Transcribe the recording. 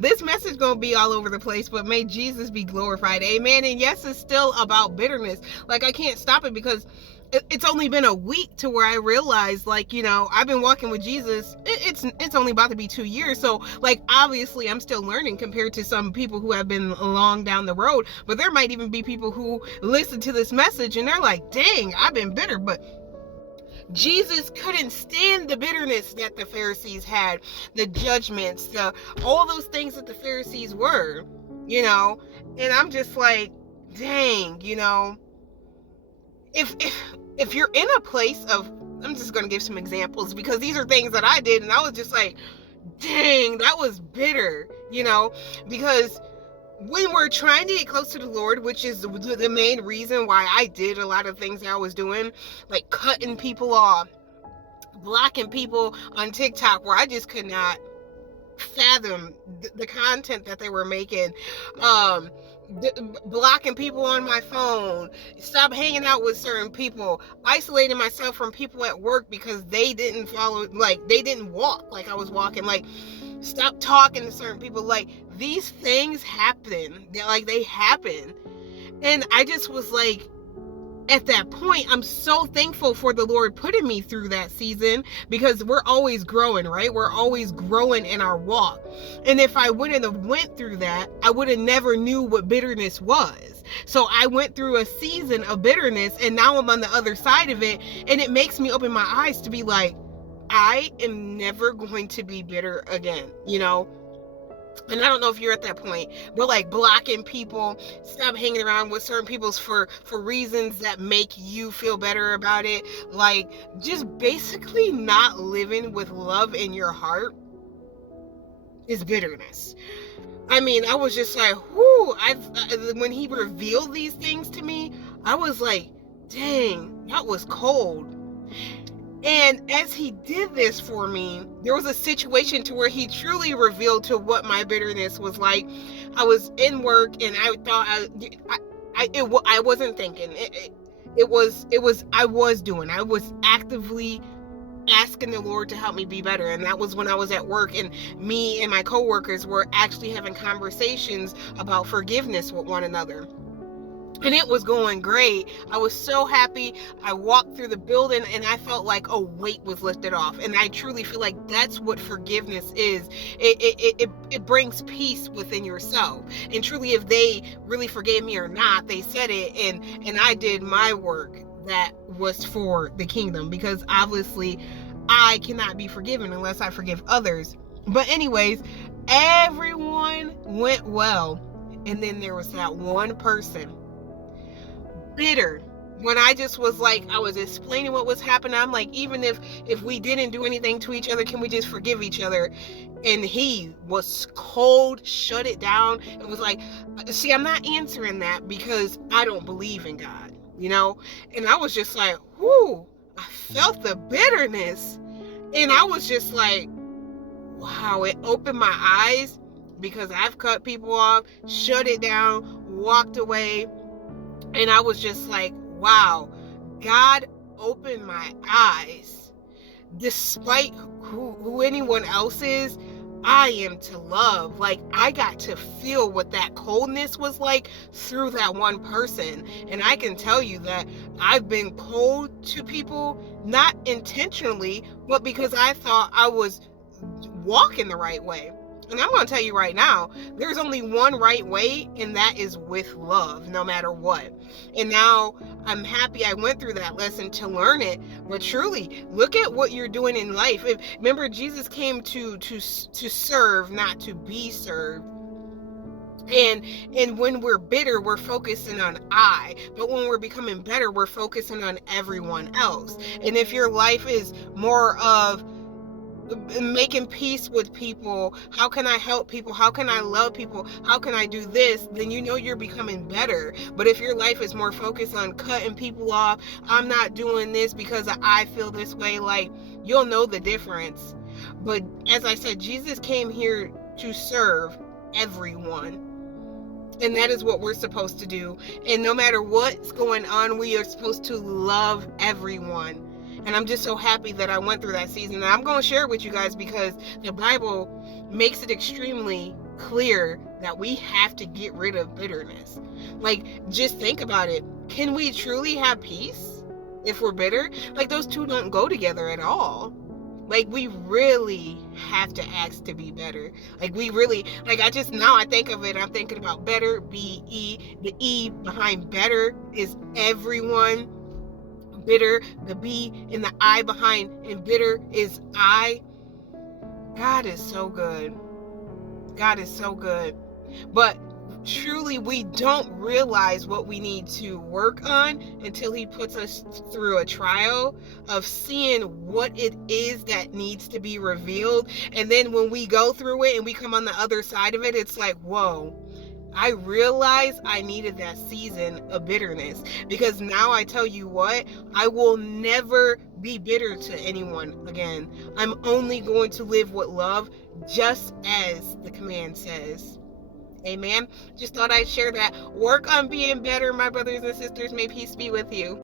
this message gonna be all over the place, but may Jesus be glorified. Amen. And yes, it's still about bitterness. Like, I can't stop it because it's only been a week to where I realized, like, I've been walking with Jesus. It's only about to be 2 years. So, like, obviously I'm still learning compared to some people who have been long down the road. But there might even be people who listen to this message and they're like, dang, I've been bitter. But Jesus couldn't stand the bitterness that the Pharisees had, the judgments, all those things that the Pharisees were, and I'm just like, dang, if you're in a place of, I'm just going to give some examples because these are things that I did and I was just like, dang, that was bitter, because when we're trying to get close to the Lord, which is the main reason why I did a lot of things that I was doing, like cutting people off, blocking people on TikTok, where I just could not fathom the content that they were making, blocking people on my phone, stop hanging out with certain people, isolating myself from people at work because they didn't follow, like they didn't walk like I was walking, like stop talking to certain people. Like, these things happen, they happen. And I just was like, at that point, I'm so thankful for the Lord putting me through that season, because we're always growing, right? We're always growing in our walk. And if I wouldn't have went through that, I would have never knew what bitterness was. So I went through a season of bitterness, and now I'm on the other side of it, and it makes me open my eyes to be like, I am never going to be bitter again, And I don't know if you're at that point, but like blocking people, stop hanging around with certain people for reasons that make you feel better about it. Like, just basically not living with love in your heart is bitterness. I mean, I was just like, whoo, when he revealed these things to me, I was like, dang, that was cold. And as he did this for me, there was a situation to where he truly revealed to what my bitterness was like. I was in work and I thought I wasn't thinking. I was actively asking the Lord to help me be better. And that was when I was at work, and me and my coworkers were actually having conversations about forgiveness with one another. And it was going great. I was so happy. I walked through the building and I felt like a weight was lifted off. And I truly feel like that's what forgiveness is. It brings peace within yourself. And truly, if they really forgave me or not, they said it, and I did my work that was for the kingdom, because obviously I cannot be forgiven unless I forgive others. But anyways, everyone went well. And then there was that one person, bitter, when I just was like, I was explaining what was happening. I'm like, even if we didn't do anything to each other, can we just forgive each other? And he was cold, shut it down. It was like, see, I'm not answering that because I don't believe in God, And I was just like, whoo, I felt the bitterness. And I was just like, wow, it opened my eyes, because I've cut people off, shut it down, walked away. And I was just like, wow, God opened my eyes. Despite who anyone else is, I am to love. Like, I got to feel what that coldness was like through that one person. And I can tell you that I've been cold to people, not intentionally, but because I thought I was walking the right way. And I'm going to tell you right now, there's only one right way, and that is with love, no matter what. And now I'm happy I went through that lesson to learn it. But truly, look at what you're doing in life. Remember, Jesus came to serve, not to be served. And when we're bitter, we're focusing on I. But when we're becoming better, we're focusing on everyone else. And if your life is more of making peace with people, how can I help people, how can I love people, how can I do this, then you're becoming better. But if your life is more focused on cutting people off, I'm not doing this because I feel this way, like, you'll know the difference. But as I said, Jesus came here to serve everyone. And that is what we're supposed to do. And no matter what's going on, we are supposed to love everyone. And I'm just so happy that I went through that season. And I'm going to share it with you guys because the Bible makes it extremely clear that we have to get rid of bitterness. Like, just think about it. Can we truly have peace if we're bitter? Like, those two don't go together at all. Like, we really have to ask to be better. Like, we really, like, now I think of it, I'm thinking about better, B-E. The E behind better is everyone. Bitter, the B and the I behind and bitter is I. God is so good. God is so good. But truly, we don't realize what we need to work on until he puts us through a trial of seeing what it is that needs to be revealed. And then when we go through it and we come on the other side of it, it's like, whoa, I realized I needed that season of bitterness, because now I tell you what, I will never be bitter to anyone again. I'm only going to live with love, just as the command says. Amen. Just thought I'd share that. Work on being better, my brothers and sisters. May peace be with you.